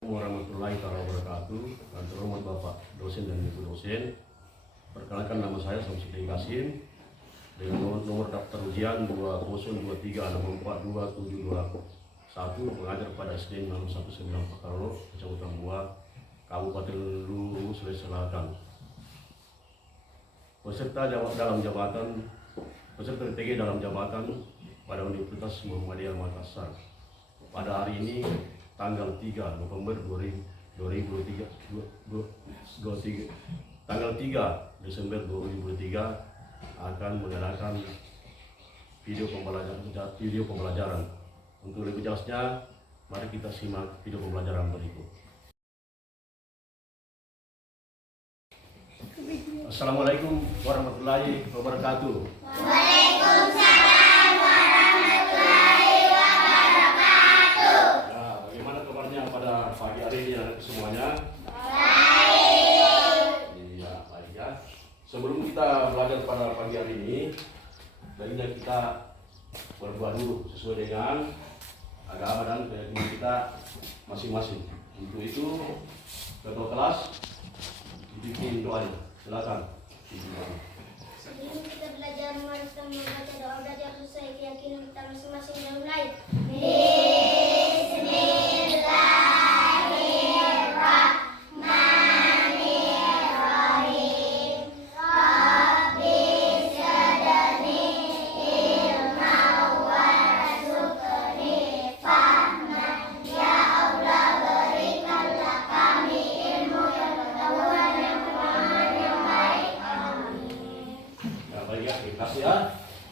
Warahmatullahi wabarakatuh. Terhormat Bapak dosen dan Ibu dosen, perkenalkan nama saya Samsudin Kasim dengan nomor daftar ujian 2023642721, mengajar pada SD 619 Pakarlo, Kecamatan Buah, Kabupaten Luwu, Sulawesi Selatan. Peserta PTG dalam jabatan pada Universitas Muhammadiyah Makassar pada hari ini tanggal 3 November 2023, tanggal 3 Desember 2023 akan mengadakan video pembelajaran. Untuk lebih jelasnya, mari kita simak video pembelajaran berikut. Assalamualaikum warahmatullahi wabarakatuh. Waalaikumsalam warahmatullahi wabarakatuh. Nah, bagaimana kabarnya pada pagi hari ini anak semuanya? Baik. Iya, baik ya. Sebelum kita belajar pada pagi hari ini, baiknya kita berdoa dulu sesuai dengan agama dan keyakinan kita masing-masing. Untuk itu, ketua kelas dibikin doanya. Silakan. Sebelum kita belajar, mari kita membaca doa belajar sesuai keyakinan kita masing-masing dan mulai. Bismillahirrahmanirrahim. Rabbi zidni ilma warzuqni fahma. Ya Allah, berikanlah kami ilmu yang pengetahuan yang pemahaman yang baik. Amin. Ya, baik ya, terima kasih ya.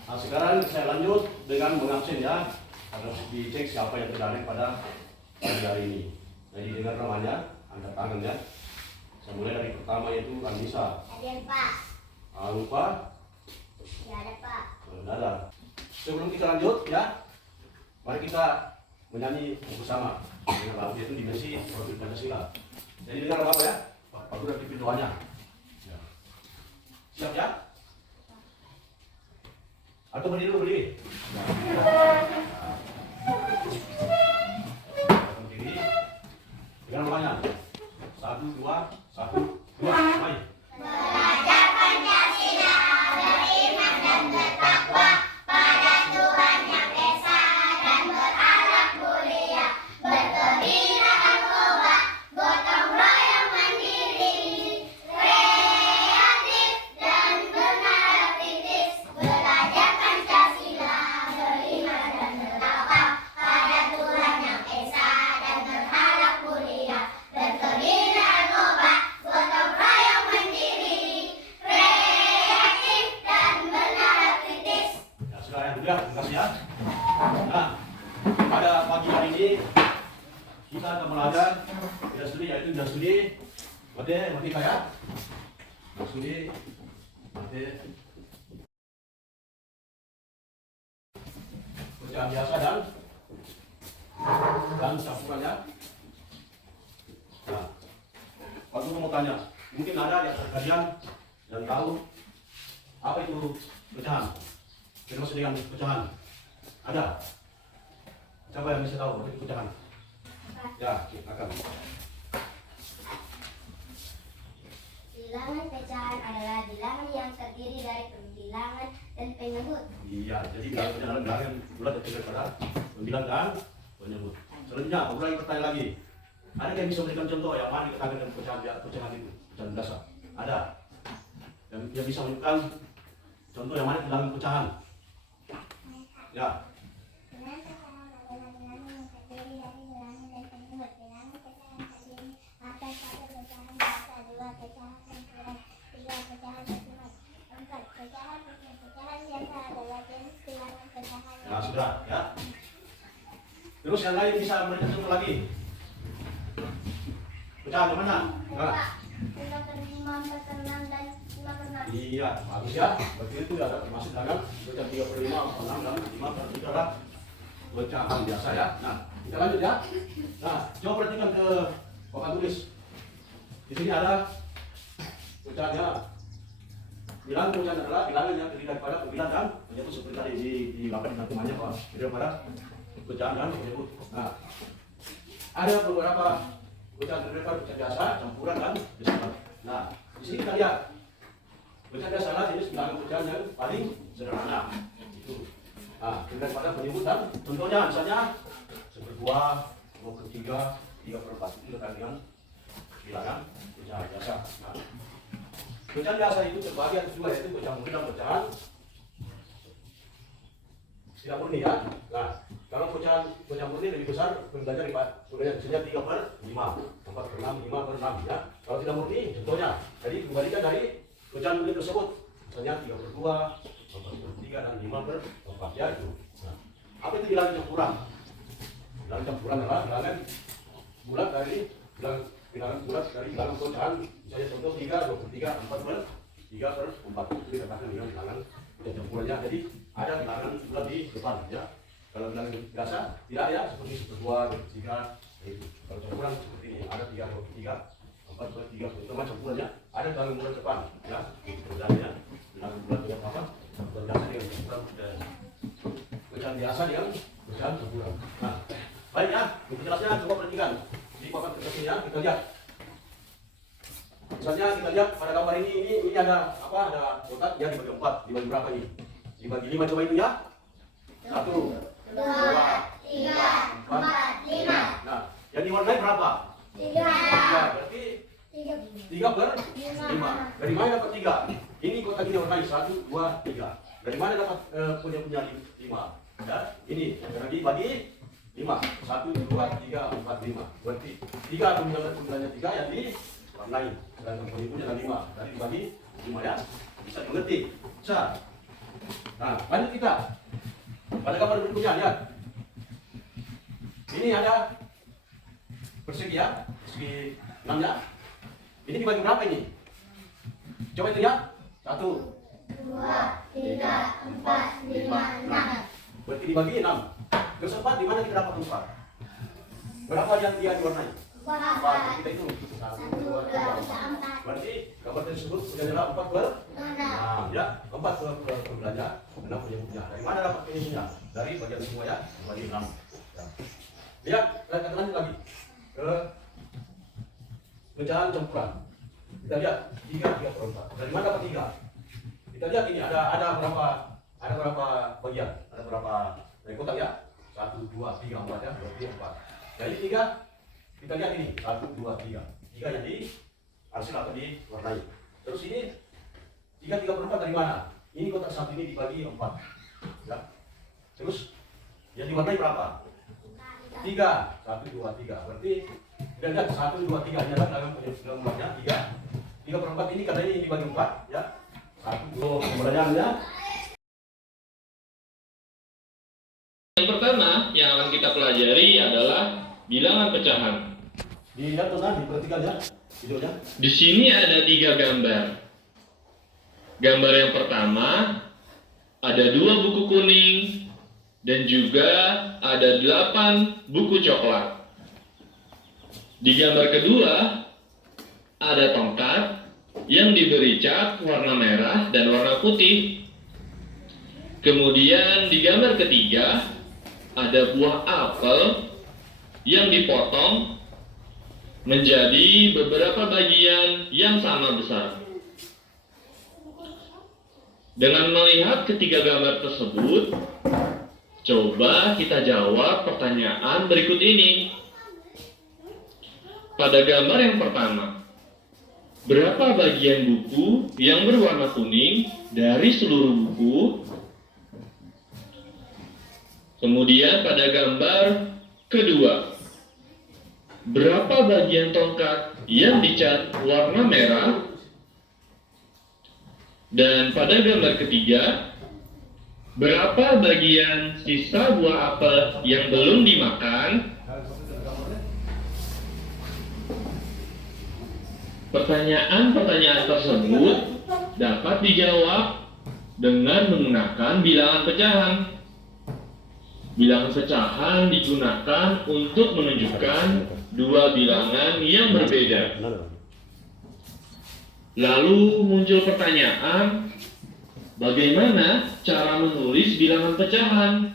Nah, sekarang saya lanjut dengan mengabsen ya. Agar dicek siapa yang tertarik pada pagi hari ini. Jadi dengar namanya, angkat tangan ya. Saya mulai dari pertama yaitu Anissa. Ada Pak. Lupa? Ya ada Pak. Ada. Sebelum kita lanjut ya, mari kita menyanyi bersama dengan lagu yaitu Dimensi Profil Pancasila. Jadi dengar apa ya? Pak Guru nanti doanya. Ya. Siap ya? Atau berdiri dulu, berdiri. Berdiri. Dengan namanya. 1, 2, 1, 2, main. Belajar Pancasila, beriman dan bertakwa pada Tuhan Yang Esa dan berakhlak mulia, berkebiraan kokoh, gotong royong mandiri, kreatif dan benar kritis. Belajar Pancasila, beriman dan bertakwa pada Tuhan Yang Esa dan berakhlak mulia, berkebiraan kokoh, gotong royong mandiri, kreatif dan benar kritis. Ya, sudah yang mulia, terima kasih ya. Nah, pada pagi hari ini kita akan belajar bidang studi yaitu bidang studi matematika ya. Bidang studi bacaan biasa dan campurannya. Nah, Pak Guru mau tanya, mungkin ada yang kalian yang tahu apa itu pecahan? Termasuk dengan pecahan? Ada? Siapa yang bisa tahu apa itu pecahan? Ya, akan. Bilangan pecahan adalah bilangan yang terdiri dari pembilangan dan penyebut. Iya, jadi dalam bilangan bulat terkait pada pembilang dan penyebut. Selanjutnya, ulangi pertanyaan lagi. Ada yang bisa memberikan contoh yang mana dikatakan dengan pecahan itu, pecahan dasar? Ada? Yang bisa menunjukkan contoh yang mana bilangan pecahan? Ya. Bilangan pecahan adalah bilangan yang terdiri dari bilangan dan penyebut. Bilangan pecahan terdiri atas 1 pecahan biasa, 2 pecahan campuran, 3 pecahan desimal, 4 pecahan pecahan. Pecahan biasa adalah jenis bilangan pecahan. Nah, sudah ya. Terus yang lain bisa memberikan contoh lagi. Pecahan yang mana? Nah. Lima per 5, 4 per 6, dan 5 per 6. Iya, bagus ya. Berarti itu ada termasuk dalam pecahan 3 per 5, 4 per 6, dan 5 per 3 adalah pecahan biasa ya. Nah, kita lanjut ya. Nah, coba perhatikan ke papan tulis. Di sini ada pecahannya. Bilangan pecahan adalah bilangan yang terdiri daripada pembilang dan penyebut seperti tadi di bapak dinantumanya Pak. Jadi pada pecahan dan penyebut. Nah, ada beberapa pecahan trilever, pecahan biasa, campuran dan decimal. Nah, di sini kita lihat pecahan biasa adalah jenis bilangan pecahan yang paling sederhana. Itu. Nah, kemudian pada penyebutan, contohnya misalnya 1/2, 2/3, 3/4 itu dekat dengan bilangan pecahan biasa. Nah, pecahan biasa itu terbagi atas dua, yaitu pecahan murni dan pecahan tidak murni ya. Nah, kalau pecahan murni lebih besar pembelajar misalnya 3/5, 4/6, 5/6 ya. Kalau tidak murni, contohnya, jadi kembalikan dari pecahan murni tersebut, misalnya 3/2, 4/3 dan 5/4 ya itu. Nah, apa itu bilangan campuran? Bilangan campuran adalah bilangan bulat dari bilangan bulat dari bilangan pecahan, misalnya contoh 3, 2/3, 4/3/4 itu dikatakan dengan bilangan campurannya. Jadi ada bilangan bulat di depan ya. Kalau bilangan biasa tidak ada seperti 1/2, 2/3 itu. Kalau campuran seperti ini ada 3, 2/3, 4/3 itu macam campurannya. Ada bilangan bulat depan ya. Itu perbedaannya. Bilangan bulat dengan apa? Bilangan dengan campuran dan pecahan biasa dengan pecahan campuran. Nah, baik ya. Untuk jelasnya coba perhatikan di papan kertas ini ya. Kita lihat. Misalnya kita lihat pada gambar ini ada apa? Ada kotak yang dibagi 4. Dibagi berapa ini? Dibagi 5 coba itu ya. 1, 2, 3, 4, 5. Nah, yang diwarnai berapa? 3. Berarti 3/5. Dari mana dapat 3? Ini kotak ini warnai 1, 2, 3. Dari mana dapat punya 5? Ya, ini lagi bagi 5. 1, 2, 3, 4, 5. Berarti 3 pemilihannya 3 yang diwarnai. Dan punya 5. Dari dibagi 5 ya. Bisa dimengerti. Bisa. Nah, lanjut kita. Pada gambar berikutnya lihat. Ini ada persegi ya, persegi 6 ya. Ini dibagi berapa ini? Coba itu ya. 1, 2, 3, 4, 5, 6. berarti dibagi 6. Terus 4 di mana kita dapat 4? Berapa yang dia diwarnai? 4. Kita hitung. 1, 2, 3, 4. Berarti gambar tersebut sudah adalah 4/6 ya. 4 belanja 6 penyebutnya. Dari mana dapat penyebutnya? Dari bagian semua ya, bagi 6 ya. Lihat, kita lanjut lagi ke pecahan campuran. Kita lihat 3/4. Dari mana dapat 3? Kita lihat ini ada berapa bagian? Ada berapa kotak ya? 1, 2, 3, 4 ya, berarti 4. Jadi 3 kita lihat ini 1, 2, 3. 3 yang di arsil atau diwarnai. Terus ini 3/4 dari mana? Ini kotak 1 ini dibagi 4. Ya. Terus yang diwarnai berapa? 3. 1, 2, 3. Berarti kita lihat 1, 2, 3 ini adalah dalam gambarnya 3. 3/4 ini katanya ini dibagi 4 ya. 1, 2, pertanyaannya. Yang pertama yang akan kita pelajari adalah bilangan pecahan. Dilihat teman, diperhatikan ya videonya. Di sini ada 3 gambar. Gambar yang pertama ada 2 buku kuning dan juga ada 8 buku coklat. Di gambar kedua ada tongkat yang diberi cat warna merah dan warna putih. Kemudian di gambar ketiga ada buah apel yang dipotong menjadi beberapa bagian yang sama besar. Dengan melihat ketiga gambar tersebut, coba kita jawab pertanyaan berikut ini. Pada gambar yang pertama, berapa bagian buku yang berwarna kuning dari seluruh buku? Kemudian pada gambar kedua, berapa bagian tongkat yang dicat warna merah? Dan pada gambar ketiga, berapa bagian sisa buah apel yang belum dimakan? Pertanyaan-pertanyaan tersebut dapat dijawab dengan menggunakan bilangan pecahan. Bilangan pecahan digunakan untuk menunjukkan dua bilangan yang berbeda. Lalu muncul pertanyaan, bagaimana cara menulis bilangan pecahan?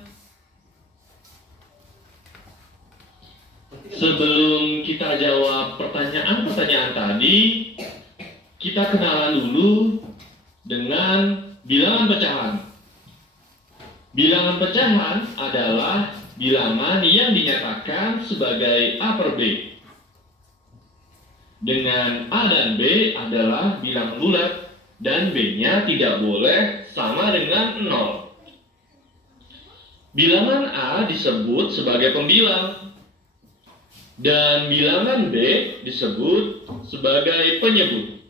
Sebelum kita jawab pertanyaan-pertanyaan tadi, kita kenalan dulu dengan bilangan pecahan. Bilangan pecahan adalah bilangan yang dinyatakan sebagai A per B. Dengan A dan B adalah bilangan bulat dan B-nya tidak boleh sama dengan 0. Bilangan A disebut sebagai pembilang dan bilangan B disebut sebagai penyebut.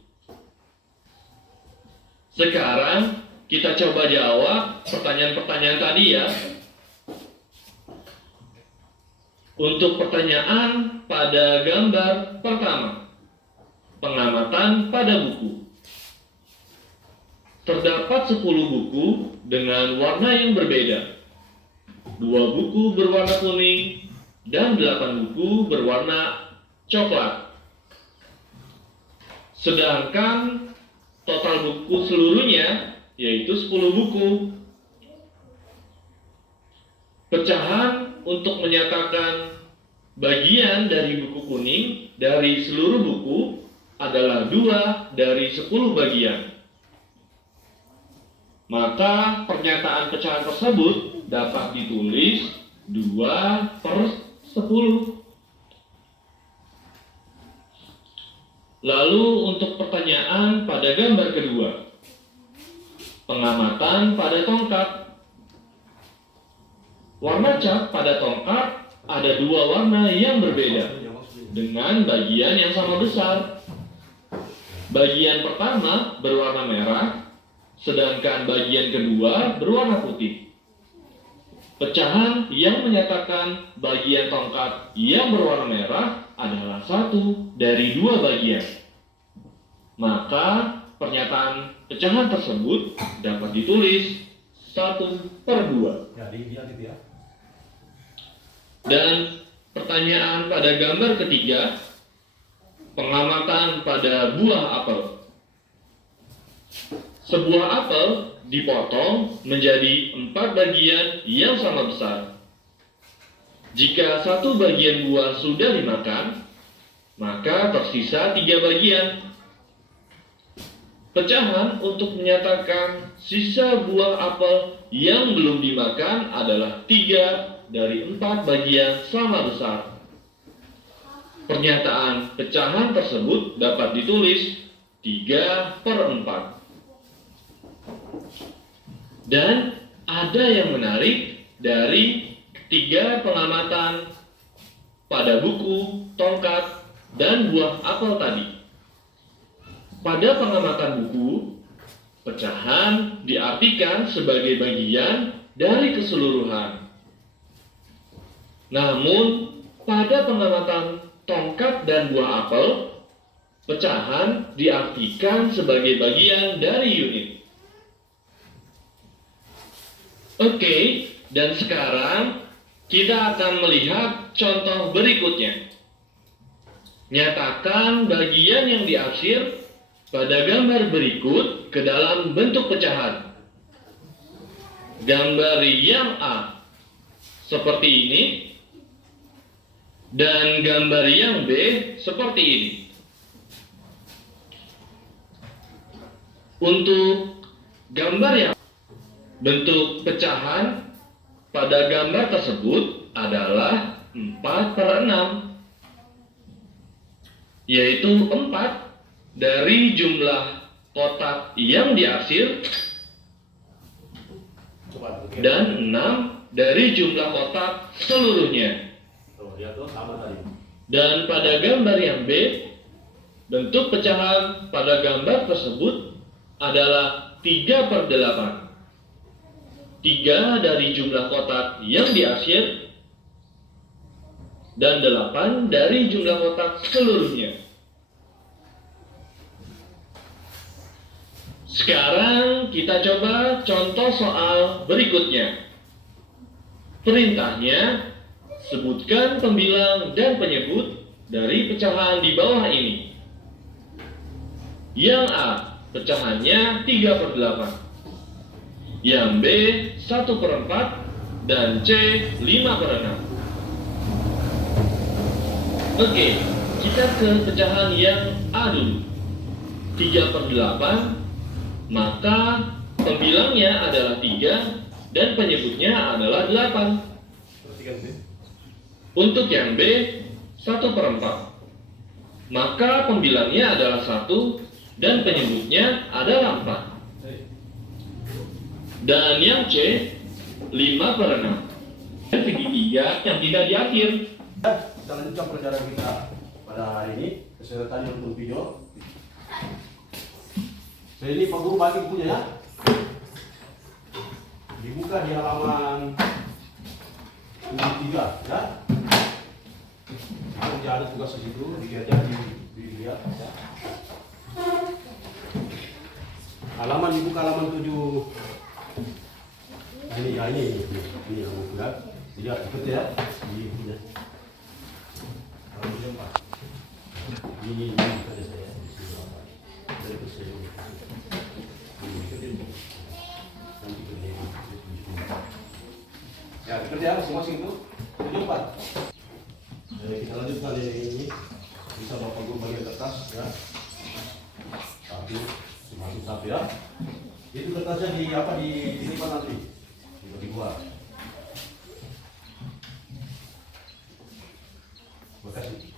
Sekarang kita coba jawab pertanyaan-pertanyaan tadi ya. Untuk pertanyaan pada gambar pertama, pengamatan pada buku. Terdapat 10 buku dengan warna yang berbeda. 2 buku berwarna kuning dan 8 buku berwarna coklat. Sedangkan total buku seluruhnya yaitu 10 buku. Pecahan untuk menyatakan bagian dari buku kuning dari seluruh buku adalah 2 dari 10 bagian. Maka pernyataan pecahan tersebut dapat ditulis 2 per 10. Lalu untuk pertanyaan pada gambar kedua, pengamatan pada tongkat. Warna cat pada tongkat ada 2 warna yang berbeda dengan bagian yang sama besar. Bagian pertama berwarna merah, sedangkan bagian kedua berwarna putih. Pecahan yang menyatakan bagian tongkat yang berwarna merah adalah 1 dari 2 bagian. Maka pernyataan pecahan tersebut dapat ditulis 1 per 2. Ya, dia gitu ya. Dan pertanyaan pada gambar ketiga, pengamatan pada buah apel. Sebuah apel dipotong menjadi 4 bagian yang sama besar. Jika 1 bagian buah sudah dimakan, maka tersisa 3 bagian. Pecahan untuk menyatakan sisa buah apel yang belum dimakan adalah 3 dari 4 bagian sama besar. Pernyataan pecahan tersebut dapat ditulis 3 per 4. Dan ada yang menarik dari 3 pengamatan pada buku, tongkat, dan buah apel tadi. Pada pengamatan buku, pecahan diartikan sebagai bagian dari keseluruhan. Namun, pada pengamatan tongkat dan buah apel, pecahan diartikan sebagai bagian dari unit. Oke, dan sekarang kita akan melihat contoh berikutnya. Nyatakan bagian yang diarsir pada gambar berikut ke dalam bentuk pecahan. Gambar yang A seperti ini, dan gambar yang B seperti ini. Untuk gambar yang bentuk pecahan pada gambar tersebut adalah 4 per 6, yaitu 4 dari jumlah kotak yang diarsir dan 6 dari jumlah kotak seluruhnya. Dan pada gambar yang B, bentuk pecahan pada gambar tersebut adalah 3 per 8. 3 dari jumlah kotak yang diarsir dan 8 dari jumlah kotak seluruhnya. Sekarang kita coba contoh soal berikutnya. Perintahnya, sebutkan pembilang dan penyebut dari pecahan di bawah ini. Yang A, pecahannya 3 per 8. Yang B, 1 per 4. Dan C, 5 per 6. Oke. kita ke pecahan yang A dulu. 3/8, maka pembilangnya adalah 3 dan penyebutnya adalah 8. Perhatikan B. Untuk yang B, 1/4, maka pembilangnya adalah 1 dan penyebutnya adalah 4. Dan yang C, 5/6. Dan segitiga yang tidak di akhir. Kita lanjutkan pelajaran kita pada hari ini. Sesuai tadi untuk video. Jadi ini Pak Guru bagi bukunya ya. Dibuka di halaman 73 ya. Nanti ada tugas di situ, dilihat ya. Halaman dibuka halaman 7. Ini halaman buku ya. Jadi ikut ya di bukunya. Halaman 4. Ini ada saya di sini apa? Dari saya. Ya, kerja masing-masing itu 74. Kita lanjutkan ini. Bisa Bapak Guru bagian kertas ya. Satu ya. Itu kertasnya dilipat nanti. Dibagi dua. Terima kasih.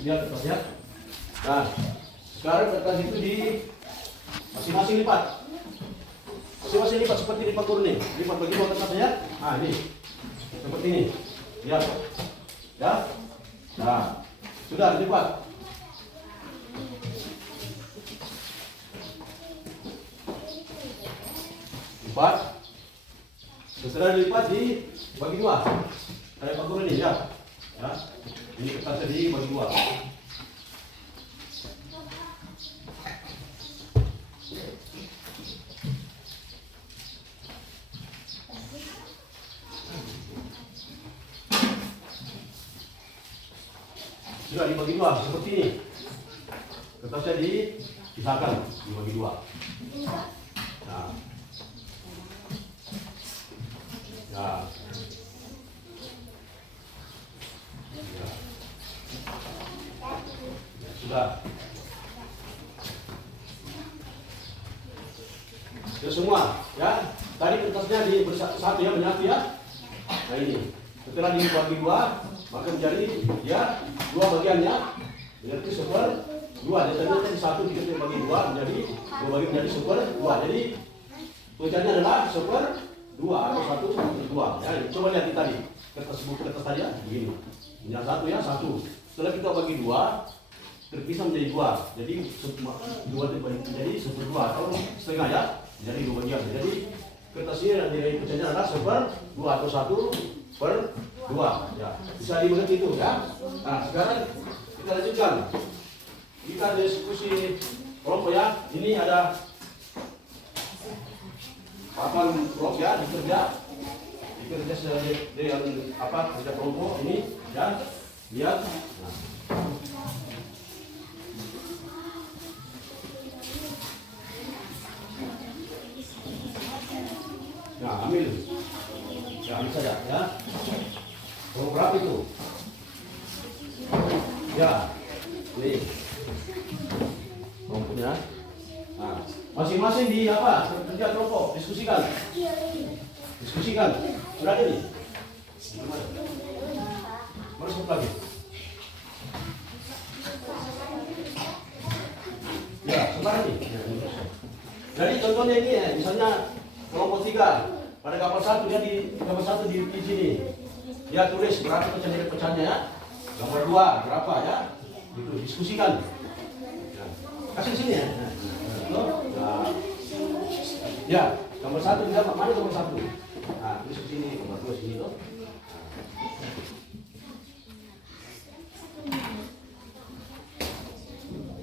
Lihat kertasnya. Nah, sekarang kertas itu di masing-masing lipat. Masing-masing lipat seperti di Pak Guru nih. Lipat bagi dua kertasnya. Nah, ini. Seperti ini. Lihat. Ya. Nah, sudah lipat. Lipat. Setelah dilipat di bagi dua. Kayak Pak Guru ini ya. Ya. Ini kertasnya dibagi dua. Sudah dibagi dua seperti ini. Kertasnya dipisahkan, dibagi dua. Nah. Ya. Sudah. Ya semua, ya. Tadi kertasnya di satu ya, menyatu ya. Nah ini. Setelah dibagi dua, maka menjadi ya dua bagiannya. Menjadi super dua. Jadi tadi satu kita bagi dua menjadi dua bagian menjadi super dua. Jadi tulisannya adalah super dua atau satu super dua. Ya, coba lihat tadi kertas tadi ya, begini. Yang satu ya satu. Setelah kita bagi dua, terpisah menjadi dua. Jadi dua jadi super dua atau setengah ya. Jadi dua bagian. Jadi kertas ini yang dipecahnya adalah super dua atau satu per dua. Ya, bisa dimengerti itu ya. Nah, sekarang kita lanjutkan. Kita diskusi kelompok ya. Ini ada papan blok ya, dikerja dengan apa kerja kelompok ini ya. Lihat. Nah, ambil. Ya, ambil saja ya. Kelompok berapa itu? Ya, ini kelompoknya. Nah, masing-masing di apa? Kerja kelompok, diskusikan. Sudah ada nih. Mana satu lagi? Ya, sebentar nih. Jadi contohnya ini ya, misalnya kelompok 3 pada gambar 1 dia di gambar 1 di sini. Dia tulis berapa pecahan-pecahannya ya. Gambar 2 berapa ya? Itu diskusikan. Ya. Kasih sini ya. Nah. Ya, gambar 1 di gambar mana gambar 1? Nah, tulis sini, gambar 2 sini tuh.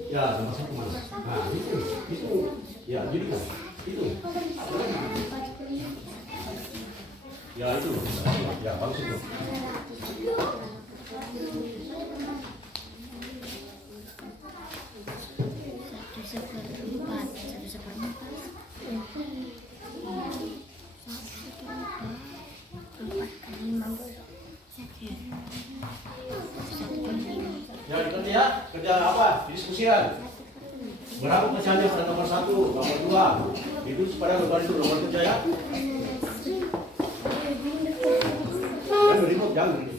Ya, gambar satu mana? Nah, itu. Ya, jadi kan itu. Ya, itu. Ya, bagus itu. Ya, dikerja ya. Kerja apa? Diskusian. Berapa pecahannya pada nomor 1, nomor 2? Itu supaya berbalik dulu nomor kerja ya. Jangan berikut, jangan berikut.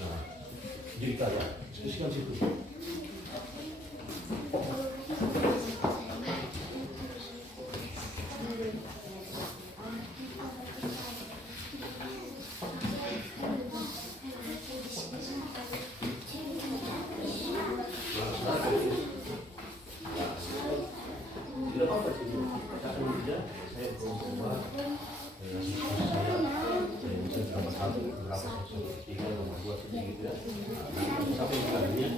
Nah, jadi kita ya, diskusikan situ. Tidak apa-apa sih, katakan saja saya coba saya bisa nomor 1 berapa 1, nomor 2 gitu ya. Sampai kalinya ya.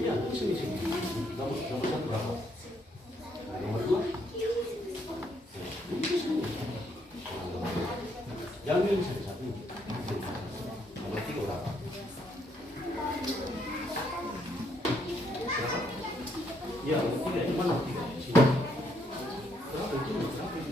Iya, sini. Nomor 1 berapa? Nomor 2? Jangan milih satu-satu. Nomor 3 berapa? Ya, nomor 3 itu mana? 3 di sini. Berapa itu? Berapa itu?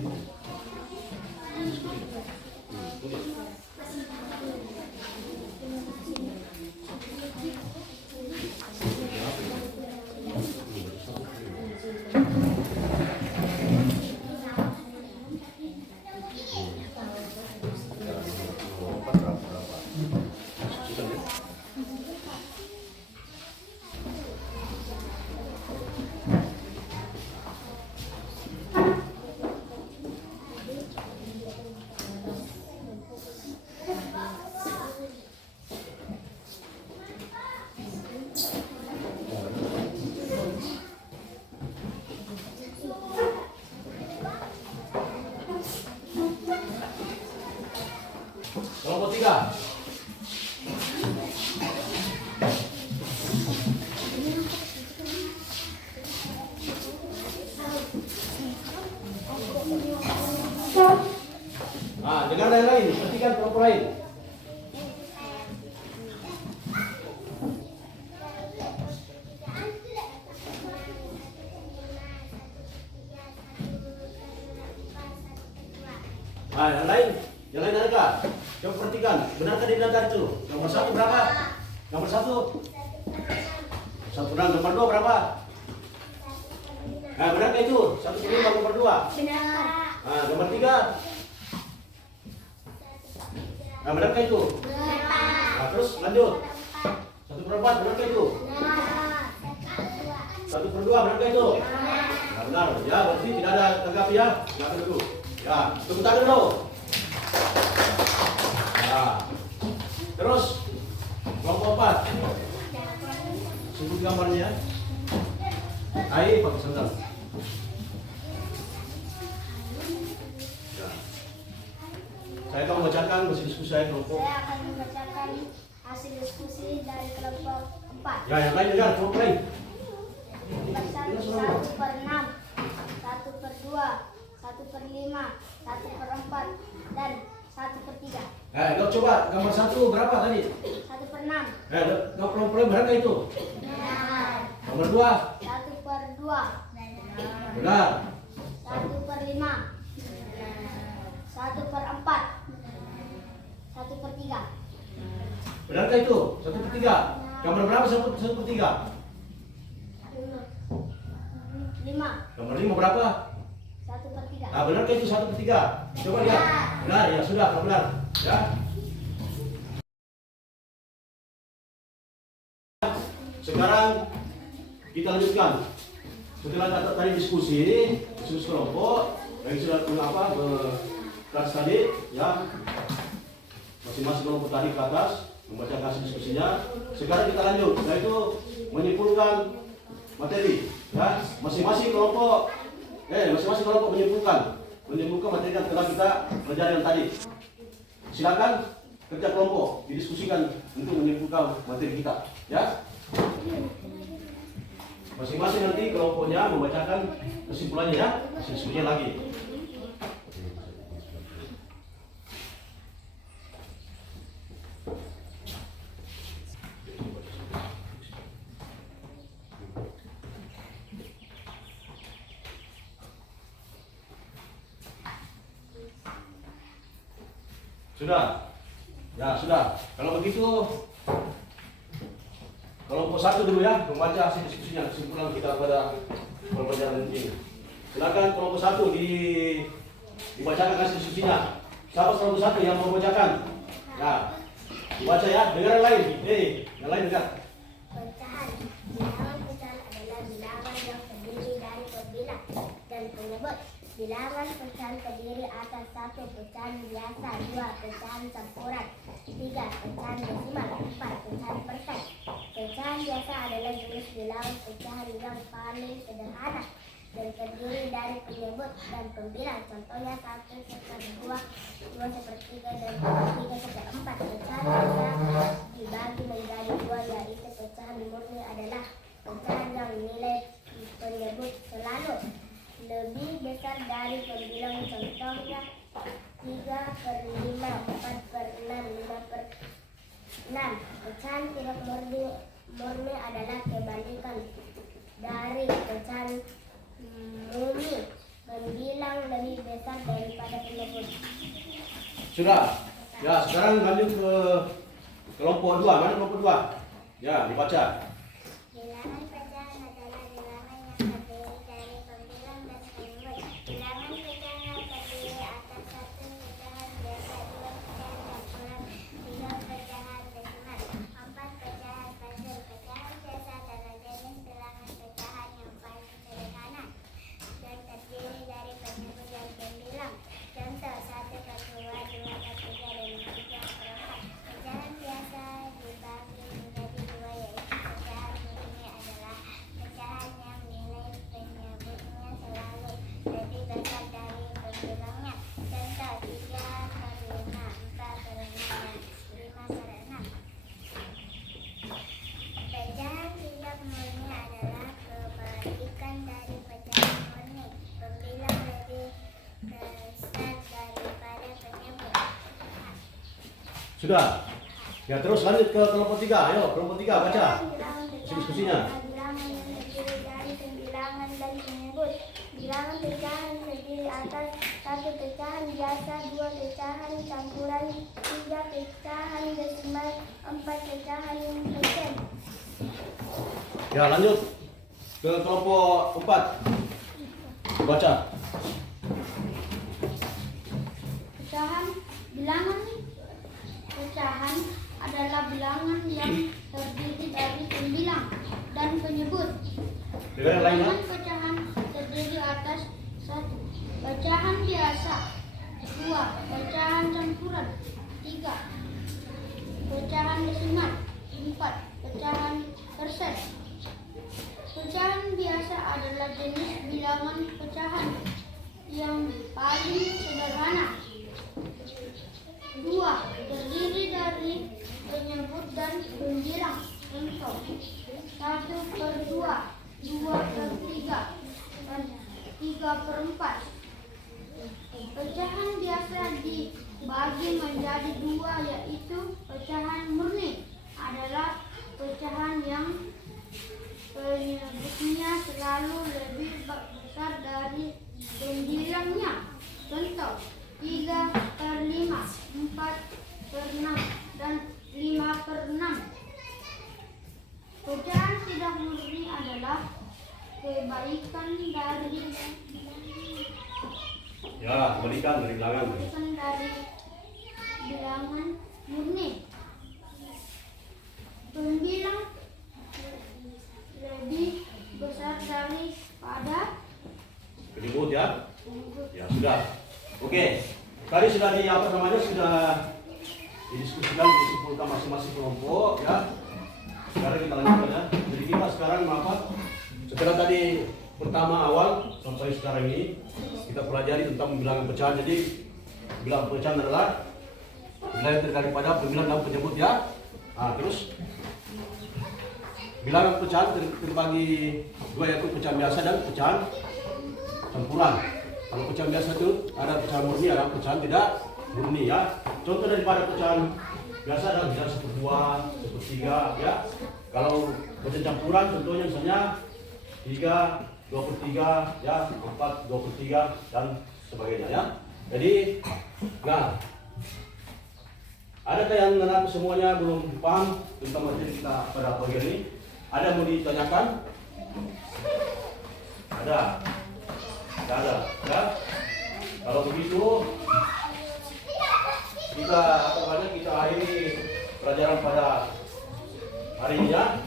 Kelompok 3. Nah, dengan lain-lain, perhatikan kelompok lain. Nah, yang lain adakah? Coba perhatikan, benarkah dibilang itu? Nomor 1 berapa? Nomor 1. 1 benar, nomor 2 berapa? Nah, benarkah itu? 1/5 nomor 2. Benar. Nah, nomor 3. Nah, benarkah itu? Benar. Nah, terus lanjut. 1/4 benarkah itu? Benar. 1/2 benarkah itu? Nah, benar. Ya, berarti tidak ada tanggapi ya. Silakan dulu. Ya, tepuk tangan dulu. Nah, terus kelompok 4. Sebut gambarnya. Air pakai sandal. Ya. Saya akan membacakan hasil diskusi saya kelompok. Saya akan membacakan hasil diskusi dari kelompok 4. Ya, yang lain dengar kelompok lain. 1/6, 1/2, 1/5, 1/4, dan 1/3. Coba gambar 1 berapa tadi? 1/6. Kelompok lain berapa itu? Benar. Nomor 2. 1/2. Benar. 1/5. 1/4. 1/3. Benarkah itu? 1/3. Gambar berapa 1/3? 5. Nomor 5 berapa? 1/3. Ah, benarkah itu 1/3? Coba lihat. Benar, ya sudah, benar. Ya. Sekarang kita lanjutkan. Setelah tadi diskusi kelompok, yang sudah kelas tadi, ya masing-masing kelompok tadi ke atas. membaca hasil diskusinya. Sekarang kita lanjut, yaitu menyimpulkan materi. Ya, masing-masing kelompok menyimpulkan materi yang telah kita pelajari tadi. Silakan kerja kelompok didiskusikan untuk menyimpulkan materi kita. Ya, masing-masing nanti kelompoknya membacakan kesimpulannya ya, diskusinya lagi. Sudah? Ya, sudah. Kalau begitu, kelompok 1 dulu ya, membaca hasil diskusinya, kesimpulan kita pada pembelajaran ini. Silakan kelompok 1 dibacakan hasil diskusinya. Siapa kelompok 1 yang mau membacakan? Ya, dibaca ya, dengar yang lain. Yang lain dengar. Pecahan. Bilangan pecahan adalah bilangan yang terdiri dari pembilang dan penyebut. Bilangan pecahan terdiri atas 1 pecahan biasa, 2 pecahan campuran, 3 pecahan desimal, 4 pecahan persen. Pecahan biasa adalah jenis bilangan pecahan yang paling sederhana dan terdiri dari penyebut dan pembilang. Contohnya 1/2, 2/3, dan 3/4. Pecahan biasa dibagi menjadi 2, yaitu pecahan murni adalah pecahan yang nilai penyebut selalu lebih besar dari pembilang. Contohnya 3/5, 4/6, 5/6. Pecahan tidak murni adalah kebalikan dari pecahan murni. Pembilang lebih besar daripada penyebut. Sudah. Ya, sekarang lanjut ke kelompok 2. Mana kelompok 2? Ya, dibaca. Bilangan pecahan adalah bilangan yang terdiri dari pembilang dan penyebut. Bilangan pecahan terdiri atas 1 pecahan biasa, 2 pecahan campuran, 3 pecahan desimal, 4 pecahan persen. Pecahan biasa adalah jenis bilangan pecahan yang paling sederhana dan terdiri dari penyebut dan pembilang. Contoh 1/2, 2/3, dan 3/4. Pecahan biasa dibagi menjadi 2, yaitu pecahan murni adalah pecahan yang nilai penyebutnya selalu lebih besar dari pembilangnya. Contoh 3/5, 4/6, dan 5/6. Pecahan tidak murni adalah kebalikan dari pecahan murni. Pembilang lebih besar daripada penyebut. Sudah. Ya, terus lanjut ke kelompok 3. Ayo, kelompok 3 baca. Diskusinya. Bilangan yang terdiri dari pembilangan dan penyebut. Bilangan pecahan terdiri atas 1 pecahan biasa, 2 pecahan campuran, 3 pecahan desimal, 4 pecahan persen. Ya, lanjut ke kelompok 4. Baca. Bilangan pecahan adalah bilangan yang terdiri dari pembilang dan penyebut. Dengar yang lain ya. Bilangan pecahan terdiri atas 1 pecahan biasa, 2 pecahan campuran, 3 pecahan desimal, 4 pecahan persen. Pecahan biasa adalah jenis bilangan pecahan yang paling sederhana. 2 terdiri dari penyebut dan pembilang. Contoh 1/2, 2/3, dan 3/4. Pecahan biasa dibagi menjadi 2, yaitu pecahan murni adalah pecahan yang penyebutnya selalu lebih besar dari pembilangnya. Contoh 3/5, 4/6, dan 5/6. Pecahan tidak murni adalah kebalikan dari bilangan murni. Pembilang lebih besar daripada Penyebut ya. Ya, sudah. Oke. Tadi sudah sudah didiskusikan, disimpulkan masing-masing kelompok ya. Sekarang kita lanjutkan ya. Jadi kita sekarang apa? Setelah tadi pertama awal sampai sekarang ini kita pelajari tentang bilangan pecahan. Jadi bilangan pecahan adalah bilangan terkait pada pembilang dan penyebut ya. Nah, terus bilangan pecahan terbagi dua, yaitu pecahan biasa dan pecahan campuran. Kalau pecahan biasa itu ada pecahan murni, ada pecahan tidak murni ya. Contoh daripada pecahan biasa adalah pecahan 1/2, 1/3 ya. Kalau pecahan campuran contohnya misalnya 3, 2/3 ya, 4, 2/3 dan sebagainya ya. Jadi, nah, adakah yang anak semuanya belum paham tentang materi kita pada pagi ini? Ada mau ditanyakan? Ada? Tidak ada ya? Kalau begitu kita akhiri pelajaran pada hari ini ya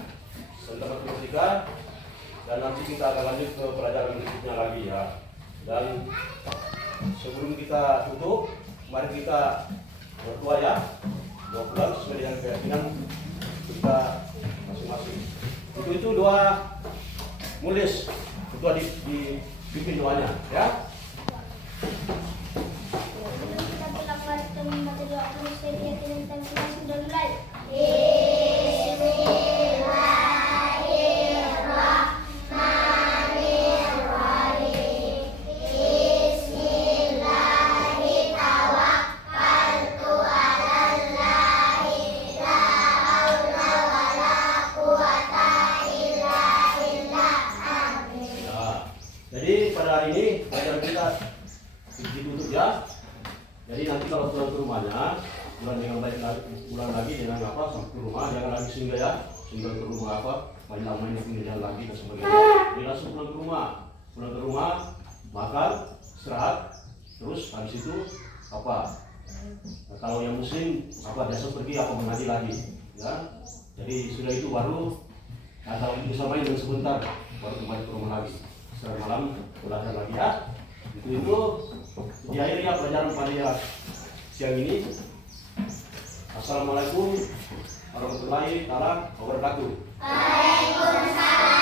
tentang matematika, dan nanti kita akan lanjut ke pelajaran berikutnya lagi ya. Dan sebelum kita tutup, mari kita berdoa ya, doa sesuai dengan keyakinan kita masing-masing. Itu doa mulis, doa dipimpin doanya ya. Kita pulang balik dan membaca doa manusia keyakinan dan kita sudah mulai. Jadi pada hari ini pelajaran kita ditutup ya. Jadi nanti kalau pulang ke rumahnya, pulang lagi dengan apa sampai ke rumah, jangan lagi singgah ya, singgah ke rumah apa, main pinggir lagi dan sebagainya. Jadi langsung pulang ke rumah, makan, istirahat, terus habis itu apa? Nah, kalau yang muslim apa biasa pergi apa mengaji lagi, ya. Jadi sudah itu baru kalau bisa main dan sebentar baru kembali ke rumah lagi. Setelah malam belajar lagi ya. Itu diakhiri ya pelajaran pada siang ini. Assalamualaikum warahmatullahi wabarakatuh. Waalaikumsalam.